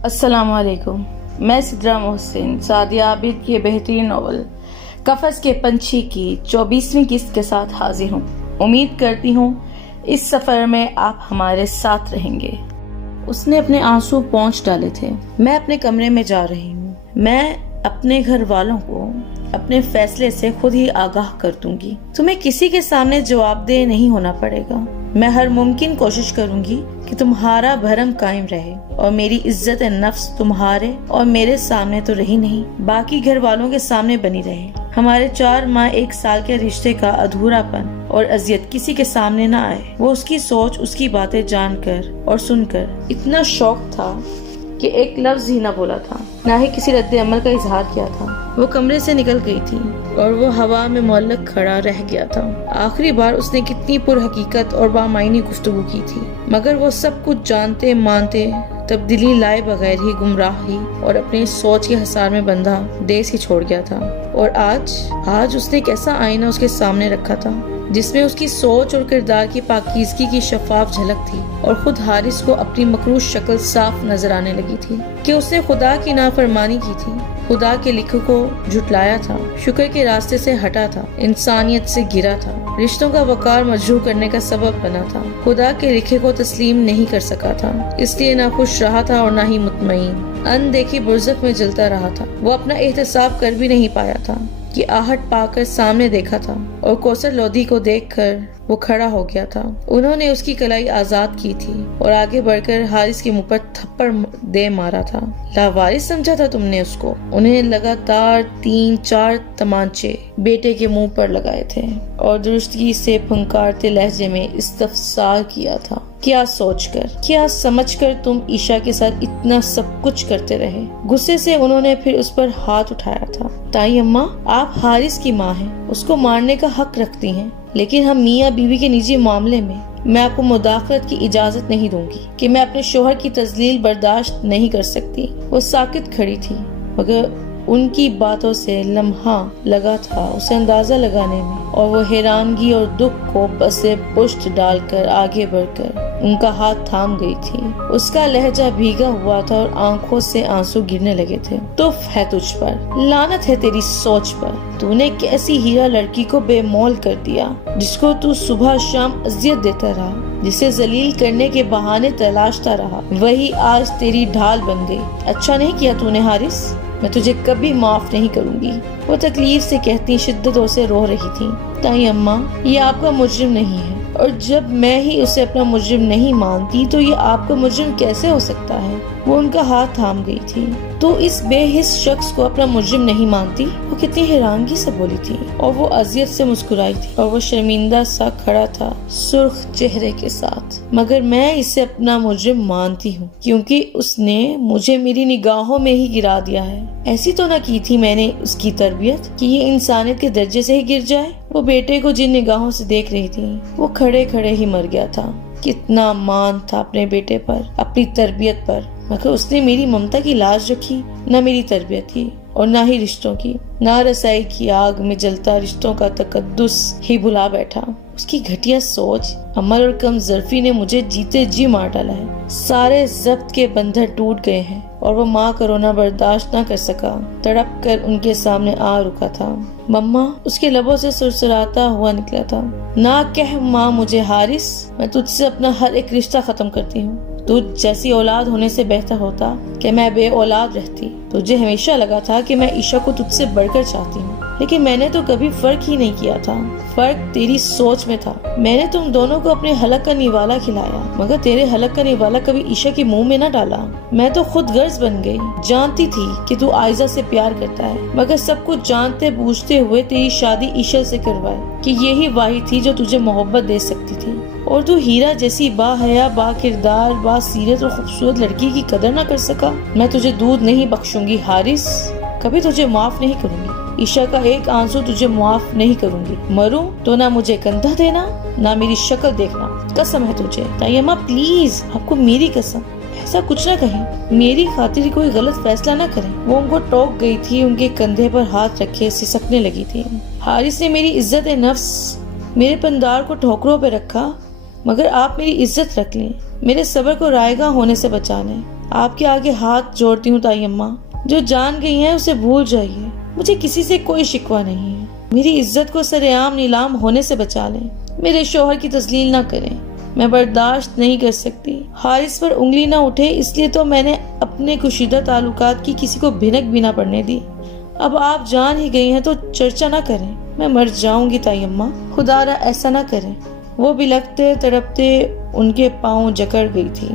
السلام علیکم. میں سدرا محسن سعدیہ عابد کے بہترین ناول قفس کے پنچھی کی 24ویں قسط کے ساتھ حاضر ہوں. امید کرتی ہوں اس سفر میں آپ ہمارے ساتھ رہیں گے. اس نے اپنے آنسو پونچھ ڈالے تھے. میں اپنے کمرے میں جا رہی ہوں. میں اپنے گھر والوں کو اپنے فیصلے سے خود ہی آگاہ کر دوں گی. تمہیں کسی کے سامنے جواب دہ نہیں ہونا پڑے گا. میں ہر ممکن کوشش کروں گی کہ تمہارا بھرم قائم رہے اور میری عزت نفس تمہارے اور میرے سامنے تو رہی نہیں، باقی گھر والوں کے سامنے بنی رہے. ہمارے 4 ماہ 1 سال کے رشتے کا ادھورا پن اور اذیت کسی کے سامنے نہ آئے. وہ اس کی سوچ، اس کی باتیں جان کر اور سن کر اتنا شوق تھا کہ ایک لفظ ہی نہ بولا تھا، نہ ہی کسی رد عمل کا اظہار کیا تھا. وہ کمرے سے نکل گئی تھی اور وہ ہوا میں معلق کھڑا رہ گیا تھا. آخری بار اس نے کتنی پر حقیقت اور بامعنی گفتگو کی تھی، مگر وہ سب کچھ جانتے مانتے تبدیلی لائے بغیر ہی گمراہی اور اپنی سوچ کے حصار میں بندھا دیس ہی چھوڑ گیا تھا. اور آج اس نے ایک ایسا آئینہ اس کے سامنے رکھا تھا جس میں اس کی سوچ اور کردار کی پاکیزگی کی شفاف جھلک تھی، اور خود حارث کو اپنی مکروہ شکل صاف نظر آنے لگی تھی کہ اس نے خدا کی نافرمانی کی تھی، خدا کے لکھے کو جھٹلایا تھا، شکر کے راستے سے ہٹا تھا، انسانیت سے گرا تھا، رشتوں کا وقار مجروح کرنے کا سبب بنا تھا، خدا کے لکھے کو تسلیم نہیں کر سکا تھا، اس لیے نہ خوش رہا تھا اور نہ ہی مطمئن، اندیکھی برزخ میں جلتا رہا تھا. وہ اپنا احتساب کر بھی نہیں پایا تھا کہ آہٹ پا کر سامنے دیکھا تھا اور کوثر لودھی کو دیکھ کر وہ کھڑا ہو گیا تھا. انہوں نے اس کی کلائی آزاد کی تھی اور آگے بڑھ کر حارث کے منہ پر تھپڑ دے مارا تھا. لاوارث سمجھا تھا تم نے اس کو. انہیں لگاتار 3-4 تمانچے بیٹے کے منہ پر لگائے تھے اور درستگی سے پھنکارتے لہجے میں استفسار کیا تھا. کیا سوچ کر، کیا سمجھ کر تم عائشہ کے ساتھ اتنا سب کچھ کرتے رہے؟ غصے سے انہوں نے پھر اس پر ہاتھ اٹھایا تھا. تائی اماں، آپ حارث کی ماں ہیں، اس کو مارنے کا حق رکھتی ہیں، لیکن ہم میاں بیوی کے نجی معاملے میں میں آپ کو مداخلت کی اجازت نہیں دوں گی کہ میں اپنے شوہر کی تذلیل برداشت نہیں کر سکتی. وہ ساکت کھڑی تھی، مگر ان کی باتوں سے لمحہ لگا تھا اسے اندازہ لگانے میں، اور وہ حیرانگی اور دکھ کو بسے پشت ڈال کر آگے بڑھ کر ان کا ہاتھ تھام گئی تھی. اس کا لہجہ بھیگا ہوا تھا اور آنکھوں سے آنسو گرنے لگے تھے. تف ہے تجھ پر، لعنت ہے تیری سوچ پر. تو نے کیسی ہیرا لڑکی کو بے مول کر دیا، جس کو تو صبح شام اذیت دیتا رہا، جسے ذلیل کرنے کے بہانے تلاشتا رہا، وہی آج تیری ڈھال بن گئی. اچھا نہیں کیا تو نے حارث، میں تجھے کبھی معاف نہیں کروں گی. وہ تکلیف سے کہتی شدتوں سے رو رہی تھی. تائی اماں، یہ آپ کا مجرم نہیں ہے، اور جب میں ہی اسے اپنا مجرم نہیں مانتی تو یہ آپ کا مجرم کیسے ہو سکتا ہے؟ وہ ان کا ہاتھ تھام گئی تھی. تو اس بے حس شخص کو اپنا مجرم نہیں مانتی؟ وہ کتنی حیرانگی سے بولی تھی، اور وہ اذیت سے مسکرائی تھی، اور وہ شرمندہ سا کھڑا تھا سرخ چہرے کے ساتھ. مگر میں اسے اپنا مجرم مانتی ہوں کیونکہ اس نے مجھے میری نگاہوں میں ہی گرا دیا ہے. ایسی تو نہ کی تھی میں نے اس کی تربیت کہ یہ انسانیت کے درجے سے ہی گر جائے. وہ بیٹے کو جن نگاہوں سے دیکھ رہی تھی وہ کھڑے کھڑے ہی مر گیا تھا. کتنا مان تھا اپنے بیٹے پر، اپنی تربیت پر، مگر اس نے میری ممتا کی لاج رکھی، نہ میری تربیت کی اور نہ ہی رشتوں کی. نہ رسائی کی آگ میں جلتا رشتوں کا تقدس ہی بھلا بیٹھا. اس کی گھٹیا سوچ، عمل اور کم ظرفی نے مجھے جیتے جی مار ڈالا ہے. سارے ضبط کے بندھن ٹوٹ گئے ہیں اور وہ ماں کا رونا برداشت نہ کر سکا. تڑپ کر ان کے سامنے آ رکا تھا. مما، اس کے لبوں سے سرسراتا ہوا نکلا تھا. نہ کہہ ماں مجھے حارث، میں تجھ سے اپنا ہر ایک رشتہ ختم کرتی ہوں. تجھ جیسی اولاد ہونے سے بہتر ہوتا کہ میں بے اولاد رہتی. تجھے ہمیشہ لگا تھا کہ میں عائشہ کو تجھ سے بڑھ کر چاہتی ہوں، لیکن میں نے تو کبھی فرق ہی نہیں کیا تھا. فرق تیری سوچ میں تھا. میں نے تم دونوں کو اپنے حلق کا نیوالا کھلایا، مگر تیرے حلق کا نیوالا کبھی عائشہ کے منہ میں نہ ڈالا. میں تو خود غرض بن گئی. جانتی تھی کہ تو عائزہ سے پیار کرتا ہے، مگر سب کچھ جانتے بوجھتے ہوئے تیری شادی عائشہ سے کروائی کہ یہی واحد تھی جو تجھے محبت دے سکتی تھی. اور تو ہیرا جیسی با حیا، با کردار، با سیرت اور خوبصورت لڑکی کی قدر نہ کر سکا. میں تجھے دودھ نہیں بخشوں گی حارث، کبھی تجھے معاف نہیں کروں گی. عائشہ کا ایک آنسو تجھے معاف نہیں کروں گی. مروں تو نہ مجھے کندھا دینا، نہ میری شکل دیکھنا. قسم ہے تجھے. تائی اماں پلیز، آپ کو میری قسم، ایسا کچھ نہ کہیں، میری خاطر کوئی غلط فیصلہ نہ کریں. وہ ان کو ٹوک گئی تھی. ان کے کندھے پر ہاتھ رکھے سسکنے لگی تھی. حارث نے میری عزت نفس، میرے پندار کو ٹھوکروں پہ رکھا، مگر آپ میری عزت رکھ لیں، میرے صبر کو رائگاں ہونے سے بچا لیں. آپ کے آگے ہاتھ جوڑتی ہوں تائی اماں، جو جان گئی ہیں اسے بھول جائیے، مجھے کسی سے کوئی شکوہ نہیں ہے، میری عزت کو سر عام نیلام ہونے سے بچا لیں، میرے شوہر کی تذلیل نہ کریں، میں برداشت نہیں کر سکتی۔ حارث پر انگلی نہ اٹھے اس لیے تو میں نے اپنے کشیدہ تعلقات کی کسی کو بھنک بھی نہ پڑنے دی، اب آپ جان ہی گئی ہیں تو چرچا نہ کریں، میں مر جاؤں گی تائی اماں، خدا را ایسا نہ کریں۔ وہ بلکتے تڑپتے ان کے پاؤں جکڑ گئی تھی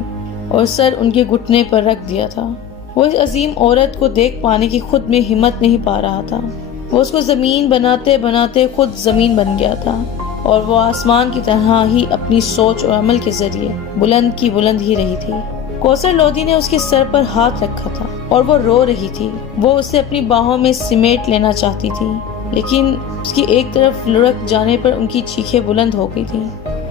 اور سر ان کے گھٹنے پر رکھ دیا تھا۔ وہ اس عظیم عورت کو دیکھ پانے کی خود میں ہمت نہیں پا رہا تھا، وہ اس کو زمین بناتے بناتے خود زمین بن گیا تھا اور وہ آسمان کی طرح ہی اپنی سوچ اور عمل کے ذریعے بلند کی بلند ہی رہی تھی۔ کوثر لودھی نے اس کے سر پر ہاتھ رکھا تھا اور وہ رو رہی تھی، وہ اسے اپنی باہوں میں سمیٹ لینا چاہتی تھی، لیکن اس کی ایک طرف لڑک جانے پر ان کی چیخیں بلند ہو گئی تھی۔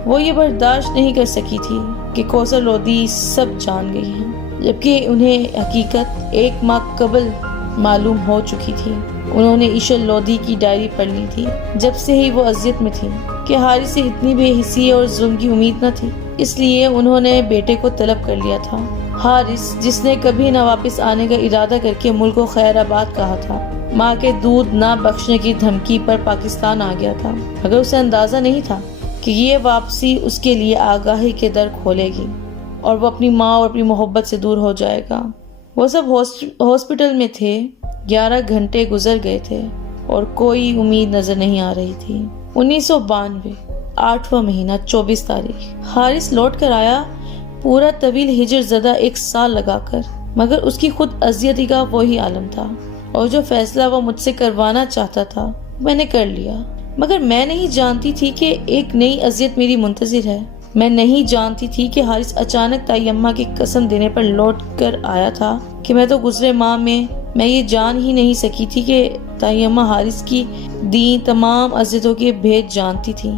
وہ یہ برداشت نہیں کر سکی تھی کہ کوثر لودھی سب جان گئی ہیں، جبکہ انہیں حقیقت 1 ماہ قبل معلوم ہو چکی تھی۔ انہوں نے ایشر لودھی کی ڈائری پڑھ لی تھی، جب سے ہی وہ اذیت میں تھی کہ حارث سے اتنی بے حسی اور ظلم کی امید نہ تھی، اس لیے انہوں نے بیٹے کو طلب کر لیا تھا۔ حارث جس نے کبھی نہ واپس آنے کا ارادہ کر کے ملک کو خیر آباد کہا تھا، ماں کے دودھ نہ بخشنے کی دھمکی پر پاکستان آ گیا تھا، مگر اسے اندازہ نہیں تھا کہ یہ واپسی اس کے لیے آگاہی کے در کھولے گی اور وہ اپنی ماں اور اپنی محبت سے دور ہو جائے گا۔ وہ سب ہاسپٹل میں تھے، 11 گھنٹے گزر گئے تھے اور کوئی امید نظر نہیں آ رہی تھی۔ 1992 8واں مہینہ 24 تاریخ حارث لوٹ کر آیا، پورا طویل ہجر زدہ 1 سال لگا کر، مگر اس کی خود اذیتی کا وہی عالم تھا، اور جو فیصلہ وہ مجھ سے کروانا چاہتا تھا میں نے کر لیا، مگر میں نہیں جانتی تھی کہ ایک نئی اذیت میری منتظر ہے۔ میں نہیں جانتی تھی کہ حارث اچانک تائی اماں کی قسم دینے پر لوٹ کر آیا تھا کہ میں تو گزرے ماہ میں یہ جان ہی نہیں سکی تھی کہ تائی اماں حارث کی دی تمام اذیتوں کے بھید جانتی تھی۔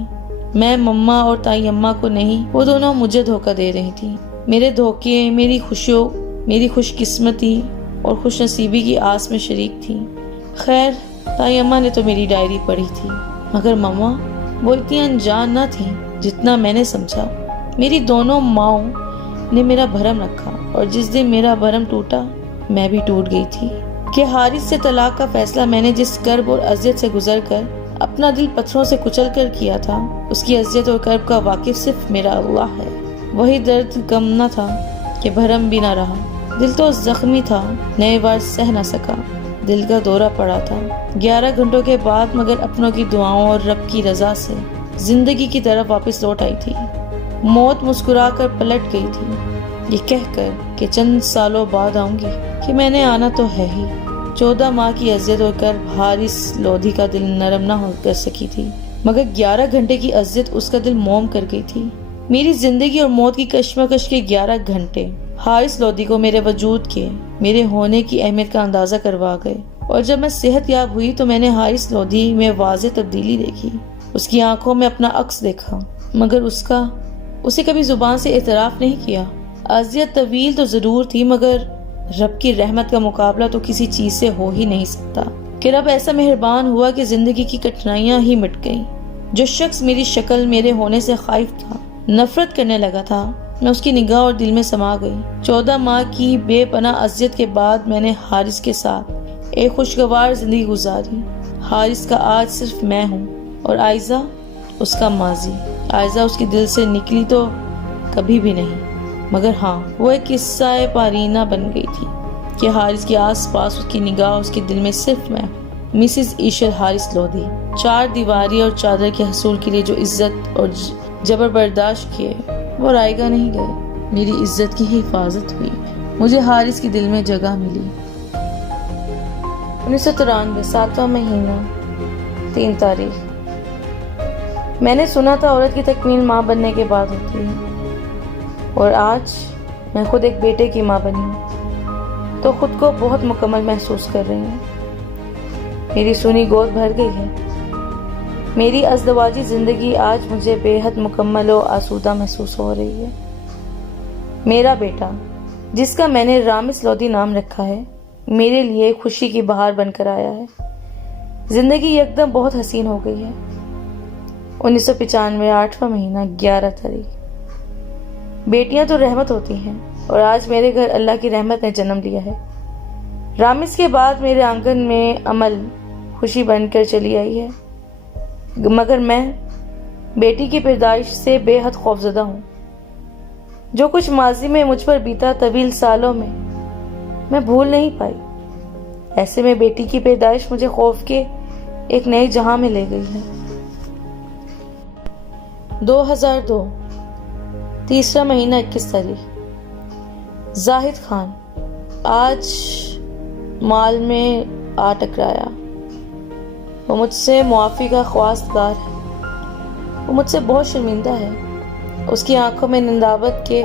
میں مما اور تائی اماں کو نہیں، وہ دونوں مجھے دھوکہ دے رہی تھی۔ میرے دھوکے میری خوشیوں، میری خوش قسمتی اور خوش نصیبی کی آس میں شریک تھی۔ خیر، تائی اماں نے تو میری ڈائری پڑھی تھی، مگر مما وہ اتنی انجان نہ تھی جتنا میں نے سمجھا۔ میری دونوں ماؤں نے میرا بھرم رکھا، اور جس دن میرا بھرم ٹوٹا میں بھی ٹوٹ گئی تھی کہ حارث سے طلاق کا فیصلہ میں نے جس کرب اور اذیت سے گزر کر اپنا دل پتھروں سے کچل کر کیا تھا، اس کی اذیت اور کرب کا واقف صرف میرا اللہ ہے۔ وہی درد کم نہ تھا کہ بھرم بھی نہ رہا، دل تو زخمی تھا، نئے بار سہ نہ سکا، دل کا دورہ پڑا تھا۔ 11 گھنٹوں کے بعد مگر اپنوں کی دعاؤں اور رب کی رضا سے زندگی کی طرف واپس لوٹ آئی تھی۔ موت مسکرا کر پلٹ گئی تھی، یہ کہہ کر کہ چند سالوں بعد آؤں گی، کہ میں نے آنا تو ہے ہی۔ 14 ماہ کی اذیت اور کرب حارث لودھی کا دل نرم نہ ہو کر سکی تھی، مگر 11 گھنٹے کی اذیت اس کا دل موم کر گئی تھی۔ میری زندگی اور موت کی کشمکش کے 11 گھنٹے حارث لودھی کو میرے وجود کے، میرے ہونے کی اہمیت کا اندازہ کروا گئے، اور جب میں صحت یاب ہوئی تو میں نے حارث لودھی میں واضح تبدیلی دیکھی، اس کی آنکھوں میں اپنا عکس دیکھا، مگر اسے کبھی زبان سے اعتراف نہیں کیا۔ اذیت طویل تو ضرور تھی، مگر رب کی رحمت کا مقابلہ تو کسی چیز سے ہو ہی نہیں سکتا، کہ رب ایسا مہربان ہوا کہ زندگی کی کٹھنائیاں ہی مٹ گئیں۔ جو شخص میری شکل میرے ہونے سے خائف تھا، نفرت کرنے لگا تھا، میں اس کی نگاہ اور دل میں سما گئی۔ 14 ماہ کی بے پناہ اذیت کے بعد میں نے حارث کے ساتھ ایک خوشگوار زندگی گزاری۔ حارث کا آج صرف میں ہوں، اور آئزہ اس کا ماضی۔ آئزہ اس کے دل سے نکلی تو کبھی بھی نہیں، مگر ہاں وہ ایک قصہ پارینہ بن گئی تھی کہ حارث کے آس پاس اس کی نگاہ، اس کے دل میں صرف میں، مسز ایشر حارث لودھی۔ 4 دیواری اور چادر کے حصول کے لیے جو عزت اور جبر برداشت کیے وہ رائے گاہ نہیں گئے، میری عزت کی حفاظت ہوئی، مجھے حارث کے دل میں جگہ ملی۔ 1993 7واں مہینہ 3 تاریخ میں نے سنا تھا عورت کی تکمیل ماں بننے کے بعد ہوتی ہے، اور آج میں خود ایک بیٹے کی ماں بنی ہوں تو خود کو بہت مکمل محسوس کر رہی ہوں۔ میری سونی گود بھر گئی ہے، میری ازدواجی زندگی آج مجھے بے حد مکمل و آسودہ محسوس ہو رہی ہے۔ میرا بیٹا، جس کا میں نے رامس لودھی نام رکھا ہے، میرے لیے خوشی کی بہار بن کر آیا ہے۔ زندگی یکدم بہت حسین ہو گئی ہے۔ 1995 8واں مہینہ 11 تاریخ بیٹیاں تو رحمت ہوتی ہیں، اور آج میرے گھر اللہ کی رحمت نے جنم لیا ہے۔ رامز کے بعد میرے آنگن میں امل خوشی بن کر چلی آئی ہے، مگر میں بیٹی کی پیدائش سے بے حد خوفزدہ ہوں۔ جو کچھ ماضی میں مجھ پر بیتا طویل سالوں میں بھول نہیں پائی۔ ایسے میں بیٹی کی پیدائش مجھے خوف کے ایک نئے جہاں میں لے گئی ہے۔ 2002 تیسرا مہینہ 21 تاریخ۔ زاہد خان آج مال میں آ ٹکرایا۔ وہ مجھ سے معافی کا خواستگار ہے۔ وہ مجھ سے بہت شرمندہ ہے۔ اس کی آنکھوں میں ندامت کے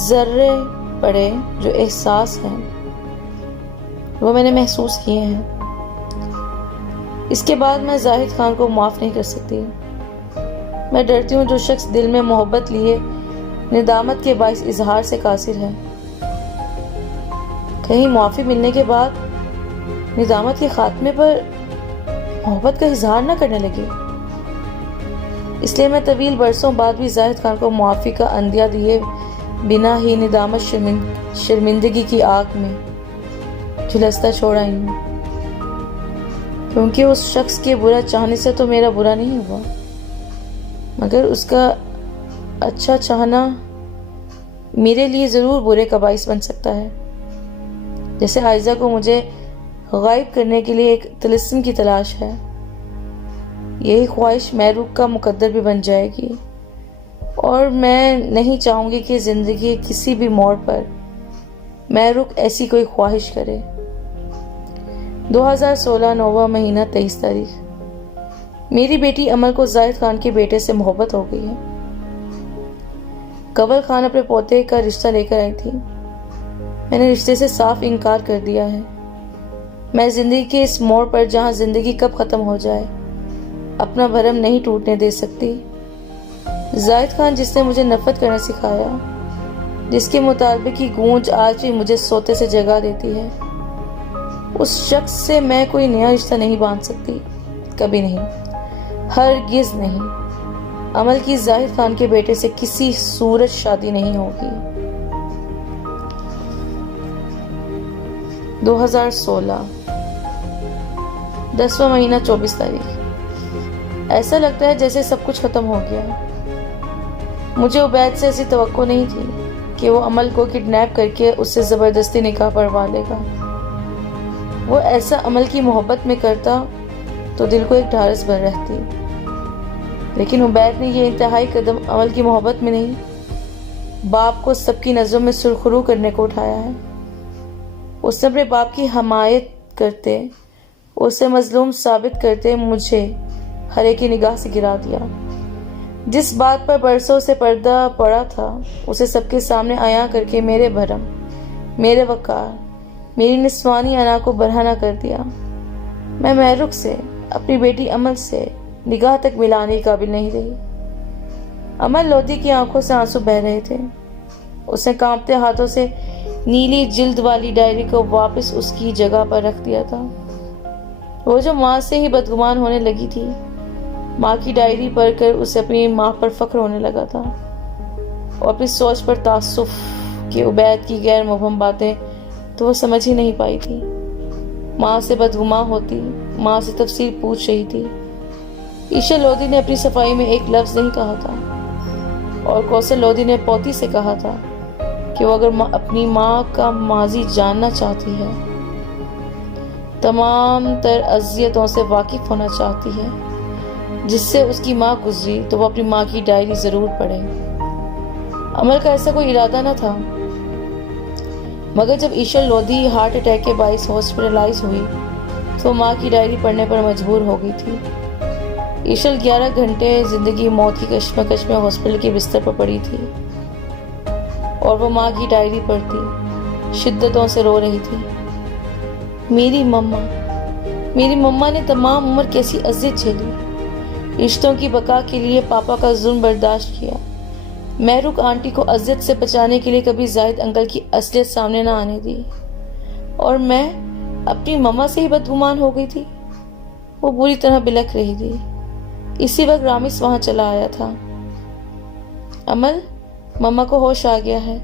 ذرے پڑے جو احساس ہیں وہ میں نے محسوس کیے ہیں۔ اس کے بعد میں زاہد خان کو معاف نہیں کر سکتی۔ میں ڈرتی ہوں جو شخص دل میں محبت لیے ندامت کے باعث اظہار سے قاصر ہے، کہیں معافی ملنے کے بعد ندامت کے خاتمے پر محبت کا اظہار نہ کرنے لگے۔ اس لیے میں طویل برسوں بعد بھی زاہد خان کو معافی کا عندیہ دیے بنا ہی ندامت شرمندگی کی آگ میں جھلستا چھوڑ آئی ہوں، کیونکہ اس شخص کے برا چاہنے سے تو میرا برا نہیں ہوا، مگر اس کا اچھا چاہنا میرے لیے ضرور برے کا باعث بن سکتا ہے۔ جیسے عائزہ کو مجھے غائب کرنے کے لیے ایک طلسم کی تلاش ہے، یہی خواہش محروق کا مقدر بھی بن جائے گی، اور میں نہیں چاہوں گی کہ زندگی کسی بھی موڑ پر محروق ایسی کوئی خواہش کرے۔ 2016 نواں مہینہ 23 تاریخ۔ میری بیٹی امل کو زاہد خان کے بیٹے سے محبت ہو گئی ہے۔ کنول خان اپنے پوتے کا رشتہ لے کر آئی تھی۔ میں نے رشتے سے صاف انکار کر دیا ہے۔ میں زندگی کے اس موڑ پر جہاں زندگی کب ختم ہو جائے اپنا بھرم نہیں ٹوٹنے دے سکتی۔ زاہد خان جس نے مجھے نفرت کرنا سکھایا، جس کے مطالبے کی گونج آج بھی مجھے سوتے سے جگا دیتی ہے، اس شخص سے میں کوئی نیا رشتہ نہیں باندھ سکتی، کبھی نہیں، ہرگز نہیں۔ امل کی زاہد خان کے بیٹے سے کسی صورت شادی نہیں ہوگی۔ 2016 10واں مہینہ 24 تاریخ۔ ایسا لگتا ہے جیسے سب کچھ ختم ہو گیا۔ مجھے عبید سے ایسی توقع نہیں تھی کہ وہ امل کو کڈنیپ کر کے اس سے زبردستی نکاح پڑھوا لے گا۔ وہ ایسا امل کی محبت میں کرتا تو دل کو ایک ڈھارس بھر رہتی، لیکن عبید نے یہ انتہائی قدم امل کی محبت میں نہیں، باپ کو سب کی نظروں میں سرخرو کرنے کو اٹھایا ہے۔ اس نے اپنے باپ کی حمایت کرتے، اسے مظلوم ثابت کرتے مجھے ہر ایک کی نگاہ سے گرا دیا۔ جس بات پر برسوں سے پردہ پڑا تھا اسے سب کے سامنے عیاں کر کے میرے بھرم، میرے وقار، میری نسوانی انا کو برہنہ کر دیا۔ میں محروق سے، اپنی بیٹی امل سے نگاہ تک ملانے قابل نہیں رہی۔ امل لودھی کی آنکھوں سے آنسو بہہ رہے تھے۔ اس نے کانپتے ہاتھوں سے نیلی جلد والی ڈائری کو واپس اس کی جگہ پر رکھ دیا تھا۔ وہ جو ماں سے ہی بدگمان ہونے لگی تھی، ماں کی ڈائری پڑھ کر اسے اپنی ماں پر فخر ہونے لگا تھا، اور اپنی سوچ پر تعصف کہ عبید کی غیر مبہم باتیں تو وہ سمجھ ہی نہیں پائی تھی۔ ماں سے بدگمان ہوتی، ماں سے تفصیل پوچھ رہی تھی۔ ایشا لودھی نے اپنی صفائی میں ایک لفظ نہیں کہا تھا، اور کوثر لودھی نے پوتی سے کہا تھا کہ وہ اگر اپنی ماں کا ماضی جاننا چاہتی ہے، تمام تر اذیتوں سے واقف ہونا چاہتی ہے جس سے اس کی ماں گزری، تو وہ اپنی ماں کی ڈائری ضرور پڑھے۔ امل کا ایسا کوئی ارادہ نہ تھا، مگر جب ایشا لودھی ہارٹ اٹیک کے باعث ہاسپٹلائز ہوئی تو ماں کی ڈائری پڑھنے پر مجبور ہو گئی تھی۔ ایشل 11 گھنٹے زندگی موت کی کشمکش میں ہاسپٹل کے بستر پر پڑی تھی، اور وہ ماں کی ڈائری پڑھتی، شدتوں سے رو رہی تھی۔ میری مما نے تمام عمر کیسی اذیت جھیلی، رشتوں کی بقا کے لیے پاپا کا ظلم برداشت کیا، محروق آنٹی کو اذیت سے بچانے کے لیے کبھی زاہد انکل کی اصلیت سامنے نہ آنے دی، اور میں اپنی مما سے ہی بدگمان ہو گئی تھی۔ وہ بری طرح بلک رہی تھی۔ اسی وقت رامز وہاں چلا آیا تھا۔ امل، مما کو ہوش آ گیا ہے،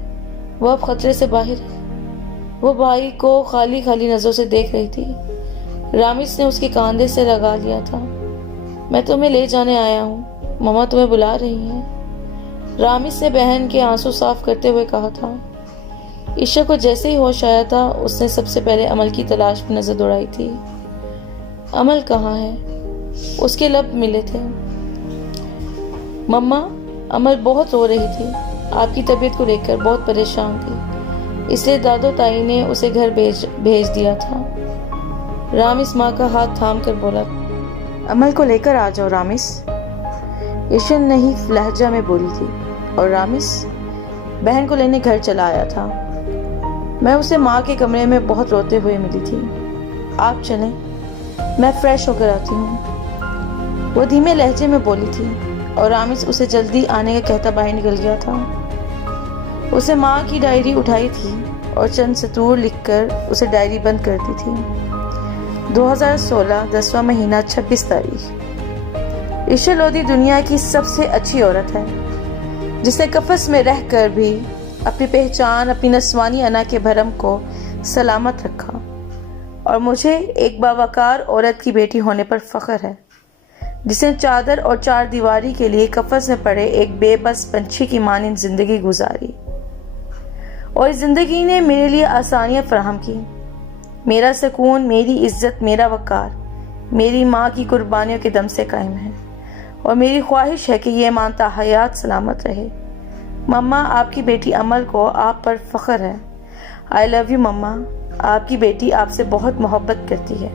وہ اب خطرے سے باہر ہے۔ وہ بھائی کو خالی خالی نظروں سے دیکھ رہی تھی۔ رامس نے اس کے کاندھے سے لگا لیا تھا۔ میں تمہیں لے جانے آیا ہوں، ماما تمہیں بلا رہی ہیں۔ رامس نے بہن کے آنسو صاف کرتے ہوئے کہا تھا۔ عشا کو جیسے ہی ہوش آیا تھا اس نے سب سے پہلے امل کی تلاش میں نظر دوڑائی تھی۔ امل کہاں ہے؟ اس کے لب ملے تھے۔ مما، امل بہت رو رہی تھی، آپ کی طبیعت کو لے کر بہت پریشان تھی، اس لیے دادو تائی نے اسے گھر بھیج دیا تھا۔ رامس ماں کا ہاتھ تھام کر بولا، امل کو لے کر آ جاؤ رامس۔ عشا نہیں لہجہ میں بولی تھی اور رامس بہن کو لینے گھر چلا آیا تھا۔ میں اسے ماں کے کمرے میں بہت روتے ہوئے ملی تھی۔ آپ چلیں، میں فریش ہو کر آتی ہوں، وہ دھیمے لہجے میں بولی تھی اور رامس اسے جلدی آنے کا کہتا باہر نکل گیا تھا۔ اسے ماں کی ڈائری اٹھائی تھی اور چند سطور لکھ کر اسے ڈائری بند کر دی تھی۔ 2016 10واں مہینہ 26 تاریخ۔ عشا لودھی دنیا کی سب سے اچھی عورت ہے جس نے قفس میں رہ کر بھی اپنی پہچان، اپنی نسوانی انا کے بھرم کو سلامت رکھا، اور مجھے ایک باوقار عورت کی بیٹی ہونے پر فخر ہے جس نے چادر اور چار دیواری کے لیے قفس میں پڑے ایک بے بس پنچھی کی مانند زندگی گزاری، اور اس زندگی نے میرے لیے آسانیاں فراہم کی۔ میرا سکون، میری عزت، میرا وقار میری ماں کی قربانیوں کے دم سے قائم ہے، اور میری خواہش ہے کہ یہ مانتا حیات سلامت رہے۔ مما، آپ کی بیٹی امل کو آپ پر فخر ہے۔ آئی لو یو مما، آپ کی بیٹی آپ سے بہت محبت کرتی ہے۔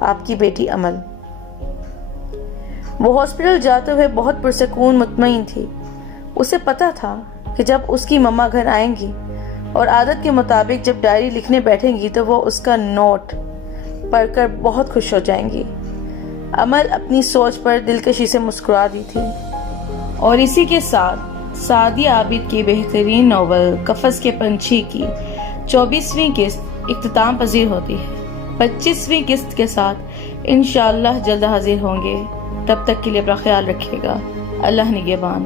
آپ کی بیٹی امل۔ وہ ہاسپٹل جاتے ہوئے بہت پرسکون مطمئن تھی۔ اسے پتا تھا کہ جب اس کی مما گھر آئیں گی اور عادت کے مطابق جب ڈائری لکھنے بیٹھیں گی تو وہ اس کا نوٹ پڑھ کر بہت خوش ہو جائیں گی۔ امل اپنی سوچ پر دلکشی سے مسکرا دی تھی۔ اور اسی کے ساتھ سعدیہ عابد کی بہترین ناول قفس کے پنچھی کی 24ویں قسط اختتام پذیر ہوتی ہے۔ 25ویں قسط کے ساتھ انشاءاللہ جلد حاضر ہوں گے۔ تب تک کے لیے اپنا خیال رکھیے گا۔ اللہ نگہبان۔